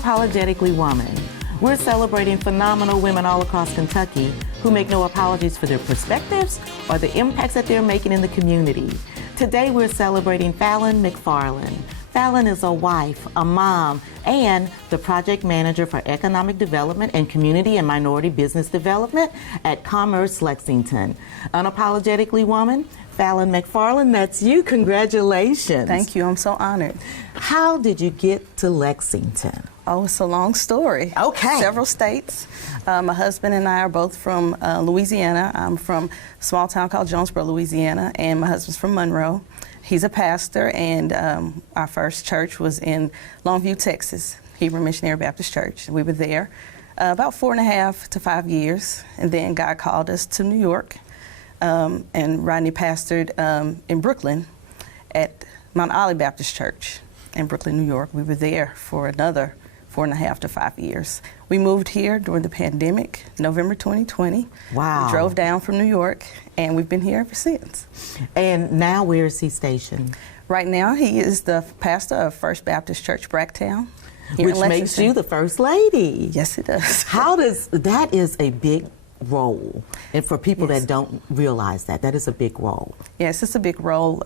Unapologetically Woman. We're celebrating phenomenal women all across Kentucky who make no apologies for their perspectives or the impacts that they're making in the community. Today we're celebrating Falon McFarland. Falon is a wife, a mom, and the project manager for economic development and community and minority business development at Commerce Lexington. Unapologetically Woman, Falon McFarland, that's you. Congratulations. Thank you. I'm so honored. How did you get to Lexington? Oh, it's a long story. Okay. Several states. My husband and I are both from Louisiana. I'm from a small town called Jonesboro, Louisiana, and my husband's from Monroe. He's a pastor, and our first church was in Longview, Texas, Hebrew Missionary Baptist Church. We were there about 4.5 to 5 years, and then God called us to New York, and Rodney pastored in Brooklyn at Mount Olive Baptist Church in Brooklyn, New York. We were there for another 4.5 to 5 years. We moved here during the pandemic, November 2020. Wow. We drove down from New York, and we've been here ever since. And now where is he stationed? Right now, he is the pastor of First Baptist Church, Bracktown. Which makes you the First Lady. Yes, it does. That is a big role. And for people Yes. that don't realize that, that is a big role. Yes, it's a big role.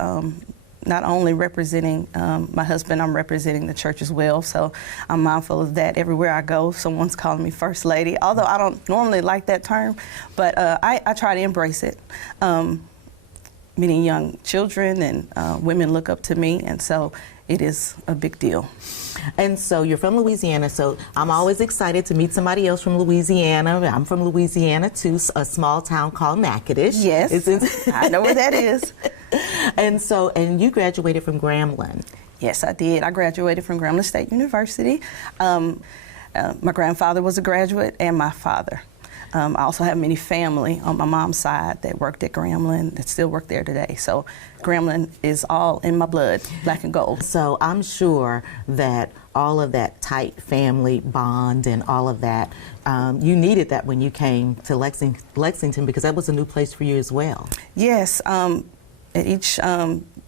Not only representing my husband, I'm representing the church as well. So I'm mindful of that everywhere I go. Someone's calling me First Lady, although I don't normally like that term, but I try to embrace it. Many young children and women look up to me, and so it is a big deal. And so you're from Louisiana, so I'm always excited to meet somebody else from Louisiana. I'm from Louisiana too, a small town called Natchitoches. Yes, I know where that is. And you graduated from Grambling. Yes, I did. I graduated from Grambling State University. My grandfather was a graduate, and my father. I also have many family on my mom's side that worked at Grambling, that still work there today. So Grambling is all in my blood, black and gold. So I'm sure that all of that tight family bond and all of that, you needed that when you came to Lexington, because that was a new place for you as well. Yes, at each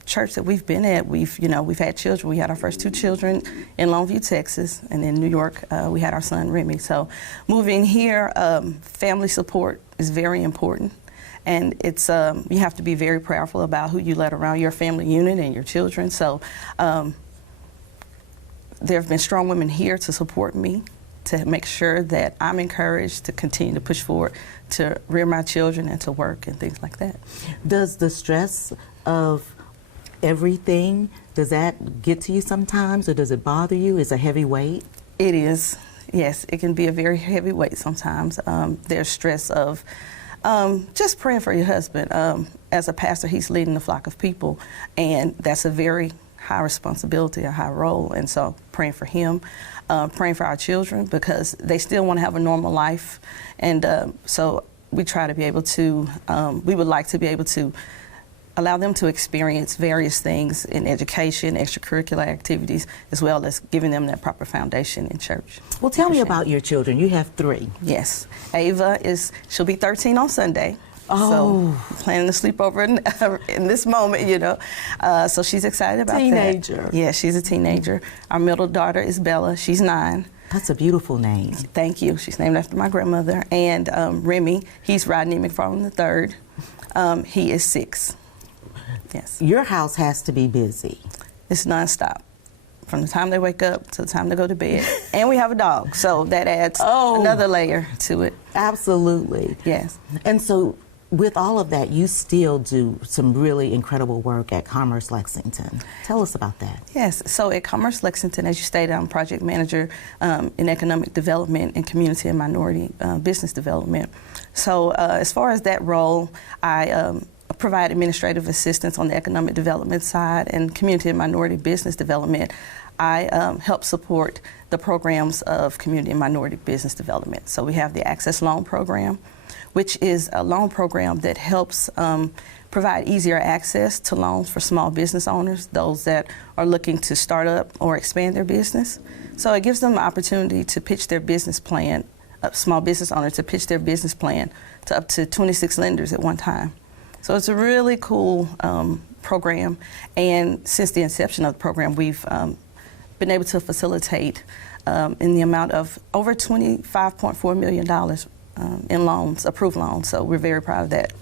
church that we've been at, we've had children. We had our first 2 children in Longview, Texas, and in New York, we had our son Remy. So moving here, family support is very important, and it's you have to be very prayerful about who you let around your family unit and your children. So there have been strong women here to support me, to make sure that I'm encouraged to continue to push forward, to rear my children and to work and things like that. Does the stress of everything, does that get to you sometimes, or does it bother you? Is it a heavy weight? It is, yes. It can be a very heavy weight sometimes. There's stress of just praying for your husband. As a pastor, he's leading the flock of people, and that's a very high responsibility, a high role, and so praying for him, praying for our children, because they still want to have a normal life, and so we try to be able to, we would like to be able to allow them to experience various things in education, extracurricular activities, as well as giving them that proper foundation in church. Well, tell me about your children. You have 3. Yes. Ava she'll be 13 on Sunday. Oh. So planning to sleep over in this moment, so she's excited about Teenager. that. Yeah, she's a teenager. Our middle daughter is Bella. She's 9. That's a beautiful name. Thank you. She's named after my grandmother. And Remy, he's Rodney McFarland III. He is 6. Yes. Your house has to be busy. It's nonstop, from the time they wake up to the time they go to bed. And we have a dog, so that adds another layer to it. Absolutely. Yes. And so with all of that, you still do some really incredible work at Commerce Lexington. Tell us about that. Yes, so at Commerce Lexington, as you stated, I'm project manager in economic development and community and minority business development. So as far as that role, I provide administrative assistance on the economic development side, and community and minority business development. I help support the programs of community and minority business development. So we have the Access Loan Program, which is a loan program that helps provide easier access to loans for small business owners, those that are looking to start up or expand their business. So it gives them the opportunity to pitch their business plan, a small business owner to pitch their business plan to up to 26 lenders at one time. So it's a really cool program, and since the inception of the program, we've been able to facilitate in the amount of over $25.4 million in loans, approved loans. So we're very proud of that.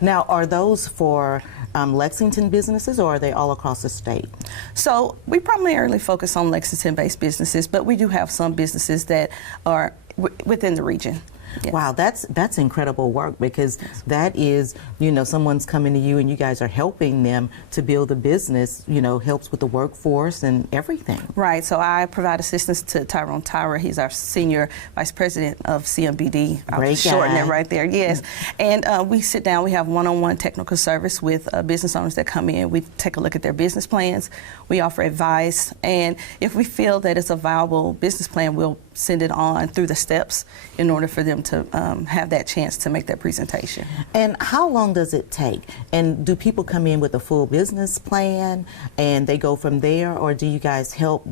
Now, are those for Lexington businesses, or are they all across the state? So we primarily focus on Lexington-based businesses, but we do have some businesses that are within the region. Yes. Wow, that's incredible work, because that is, someone's coming to you and you guys are helping them to build a business, helps with the workforce and everything. Right, so I provide assistance to Tyrone Tyra. He's our Senior Vice President of CMBD. I'll shorten it right there, yes. And we sit down, we have one-on-one technical service with business owners that come in. We take a look at their business plans, we offer advice, and if we feel that it's a viable business plan, we'll send it on through the steps in order for them to have that chance to make that presentation. And how long does it take? And do people come in with a full business plan and they go from there, or do you guys help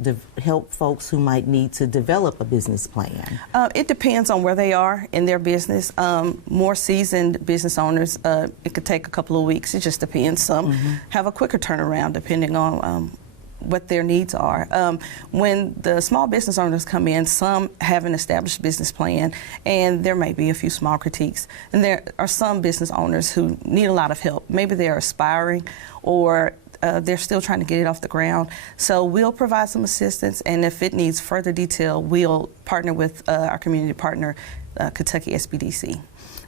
folks who might need to develop a business plan? It depends on where they are in their business. More seasoned business owners, it could take a couple of weeks. It just depends. Some have a quicker turnaround depending on what their needs are. When the small business owners come in, some have an established business plan, and there may be a few small critiques. And there are some business owners who need a lot of help. Maybe they're aspiring, or they're still trying to get it off the ground. So we'll provide some assistance, and if it needs further detail, we'll partner with our community partner, Kentucky SBDC.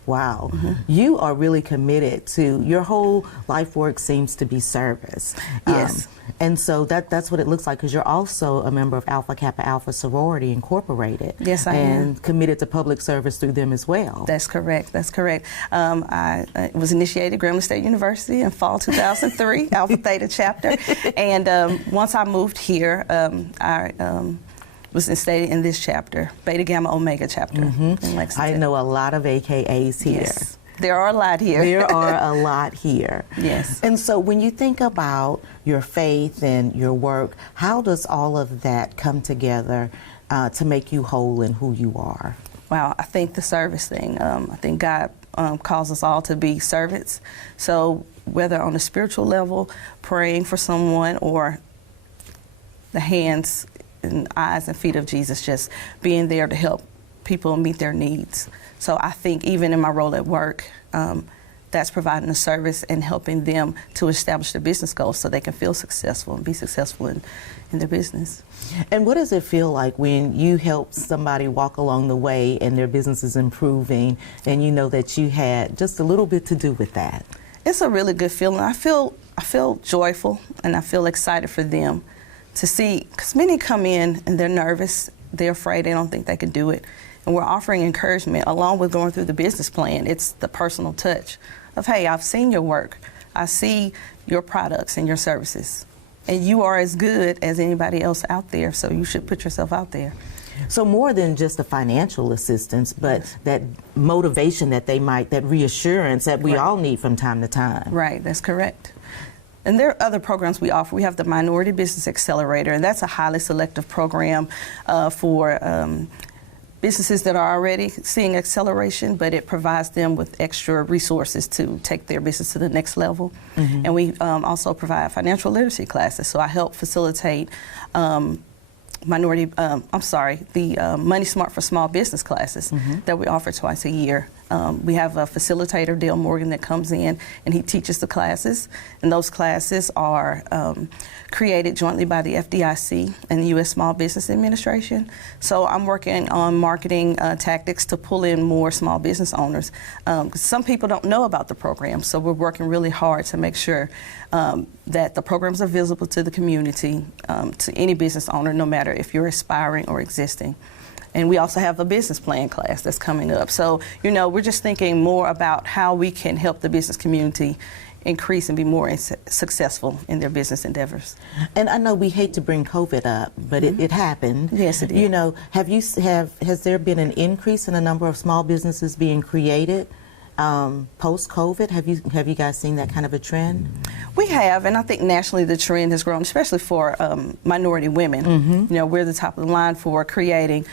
Wow. You are really committed to, your whole life work seems to be service. Yes. And so that's what it looks like, because you're also a member of Alpha Kappa Alpha Sorority Incorporated. Yes, I am. And committed to public service through them as well. That's correct. That's correct. I was initiated at Grambling State University in fall 2003, Alpha Theta chapter. And once I moved here, I was instated in this chapter, Beta Gamma Omega chapter in Lexington. I know a lot of AKAs here. Yes. There are a lot here. There are a lot here. Yes. And so when you think about your faith and your work, how does all of that come together to make you whole in who you are? Wow, I think the service thing. I think God calls us all to be servants. So whether on a spiritual level, praying for someone, or the hands and eyes and feet of Jesus, just being there to help people meet their needs. So I think even in my role at work, that's providing a service and helping them to establish their business goals so they can feel successful and be successful in their business. And what does it feel like when you help somebody walk along the way and their business is improving, and you know that you had just a little bit to do with that? It's a really good feeling. I feel joyful, and I feel excited for them to see, because many come in and they're nervous, they're afraid, they don't think they can do it. And we're offering encouragement along with going through the business plan. It's the personal touch of, hey, I've seen your work. I see your products and your services. And you are as good as anybody else out there, so you should put yourself out there. So more than just the financial assistance, but that motivation that they might, that reassurance that we all need from time to time. Right, that's correct. And there are other programs we offer. We have the Minority Business Accelerator, and that's a highly selective program for businesses that are already seeing acceleration, but it provides them with extra resources to take their business to the next level. And we also provide financial literacy classes. So I help facilitate the Money Smart for Small Business classes that we offer twice a year. We have a facilitator, Dale Morgan, that comes in and he teaches the classes. And those classes are created jointly by the FDIC and the U.S. Small Business Administration. So I'm working on marketing tactics to pull in more small business owners. Some people don't know about the program, so we're working really hard to make sure that the programs are visible to the community, to any business owner, no matter if you're aspiring or existing. And we also have a business plan class that's coming up. So, we're just thinking more about how we can help the business community increase and be more successful in their business endeavors. And I know we hate to bring COVID up, but it happened. Yes, it did. Has there been an increase in the number of small businesses being created Post-COVID, have you guys seen that kind of a trend? We have, and I think nationally the trend has grown, especially for minority women. You know, we're the top of the line for creating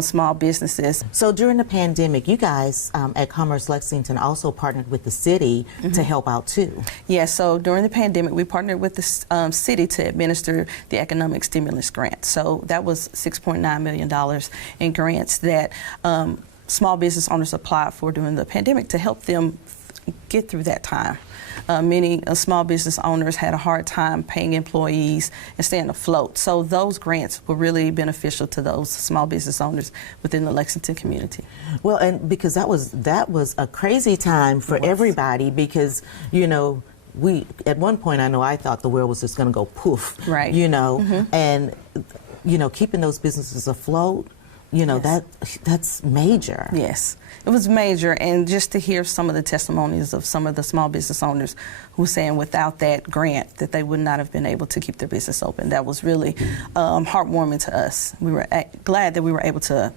small businesses. So during the pandemic, you guys at Commerce Lexington also partnered with the city to help out too. Yes, so during the pandemic, we partnered with the city to administer the economic stimulus grant. So that was $6.9 million in grants that small business owners applied for during the pandemic to help them get through that time. Many small business owners had a hard time paying employees and staying afloat. So those grants were really beneficial to those small business owners within the Lexington community. Well, and because that was a crazy time for everybody, because, you know, at one point I thought the world was just going to go poof, right? You know, and you know, keeping those businesses afloat, you know, that's major. Yes, it was major, and just to hear some of the testimonies of some of the small business owners who were saying without that grant that they would not have been able to keep their business open. That was really heartwarming to us. We were glad that we were able to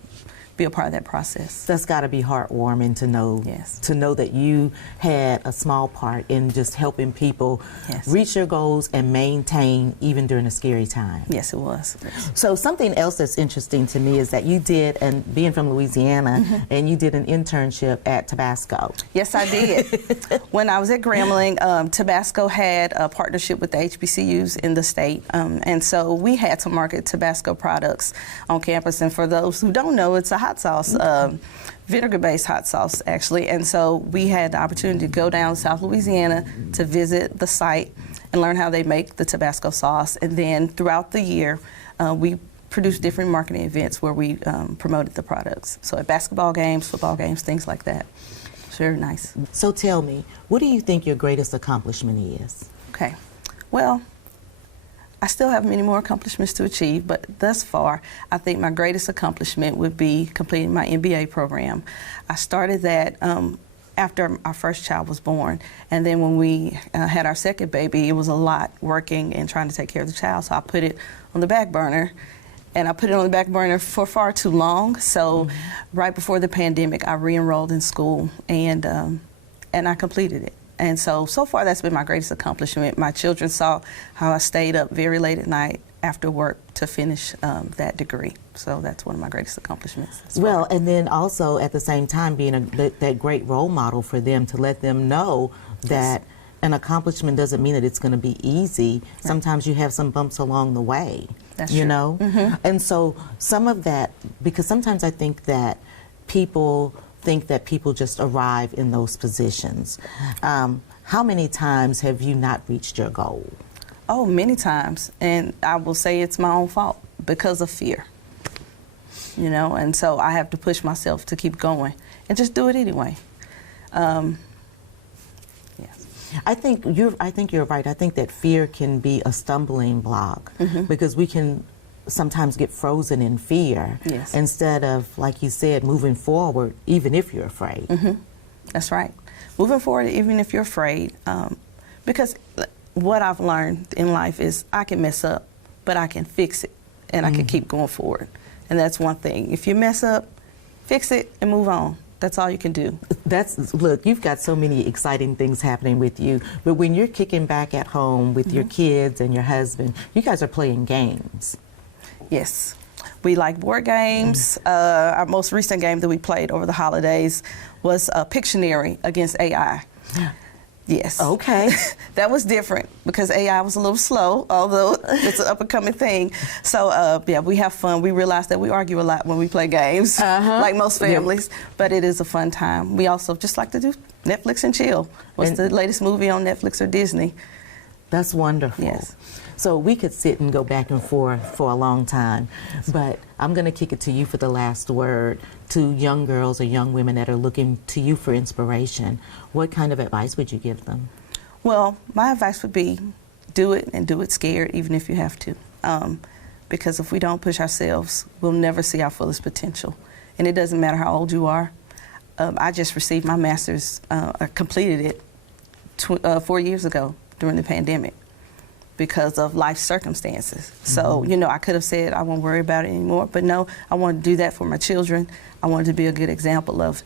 be a part of that process. That's got to be heartwarming to know. Yes. To know that you had a small part in just helping people reach their goals and maintain even during a scary time. Yes, it was. So something else that's interesting to me is that you did, and being from Louisiana, and you did an internship at Tabasco. Yes, I did. When I was at Grambling, Tabasco had a partnership with the HBCUs in the state, and so we had to market Tabasco products on campus. And for those who don't know, it's a hot sauce, vinegar-based hot sauce, actually. And so we had the opportunity to go down to South Louisiana to visit the site and learn how they make the Tabasco sauce. And then throughout the year, we produced different marketing events where we promoted the products. So at basketball games, football games, things like that. It's very nice. So tell me, what do you think your greatest accomplishment is? Okay. Well, I still have many more accomplishments to achieve, but thus far, I think my greatest accomplishment would be completing my MBA program. I started that after our first child was born, and then when we had our second baby, it was a lot working and trying to take care of the child, so I put it on the back burner. And I put it on the back burner for far too long, so right before the pandemic, I re-enrolled in school, and I completed it. And so far, that's been my greatest accomplishment. My children saw how I stayed up very late at night after work to finish that degree. So that's one of my greatest accomplishments. Well, and then also at the same time being that great role model for them, to let them know that an accomplishment doesn't mean that it's going to be easy. Right. Sometimes you have some bumps along the way. That's you true. know? And so some of that, because sometimes I think that people think that people just arrive in those positions. How many times have you not reached your goal? Oh, many times. And I will say it's my own fault because of fear. You know, and so I have to push myself to keep going and just do it anyway. Yes. I think you're right. I think that fear can be a stumbling block because we can sometimes get frozen in fear instead of, like you said, moving forward, even if you're afraid. That's right. Moving forward, even if you're afraid, because what I've learned in life is I can mess up, but I can fix it, and I can keep going forward. And that's one thing. If you mess up, fix it and move on. That's all you can do. Look, you've got so many exciting things happening with you, but when you're kicking back at home with your kids and your husband, you guys are playing games. Yes. We like board games. Our most recent game that we played over the holidays was Pictionary against AI. Yes. Okay. That was different because AI was a little slow, although it's an up-and-coming thing. So, yeah, we have fun. We realize that we argue a lot when we play games, like most families, but it is a fun time. We also just like to do Netflix and chill. What's the latest movie on Netflix or Disney? That's wonderful. Yes. So we could sit and go back and forth for a long time, but I'm going to kick it to you for the last word. To young girls or young women that are looking to you for inspiration, what kind of advice would you give them? Well, my advice would be do it, and do it scared, even if you have to. Because if we don't push ourselves, we'll never see our fullest potential. And it doesn't matter how old you are. I just received my master's, completed it 4 years ago during the pandemic because of life circumstances. So, you know, I could have said I won't worry about it anymore, but no, I wanted to do that for my children. I wanted to be a good example of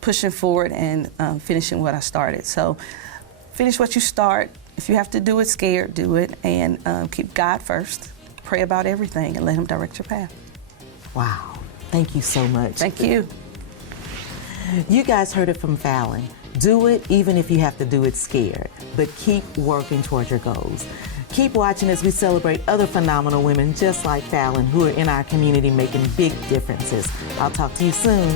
pushing forward and finishing what I started. So finish what you start. If you have to do it scared, do it, and keep God first. Pray about everything and let Him direct your path. Wow. Thank you so much. Thank you. You guys heard it from Falon. Do it even if you have to do it scared, but keep working towards your goals. Keep watching as we celebrate other phenomenal women just like Falon who are in our community making big differences. I'll talk to you soon.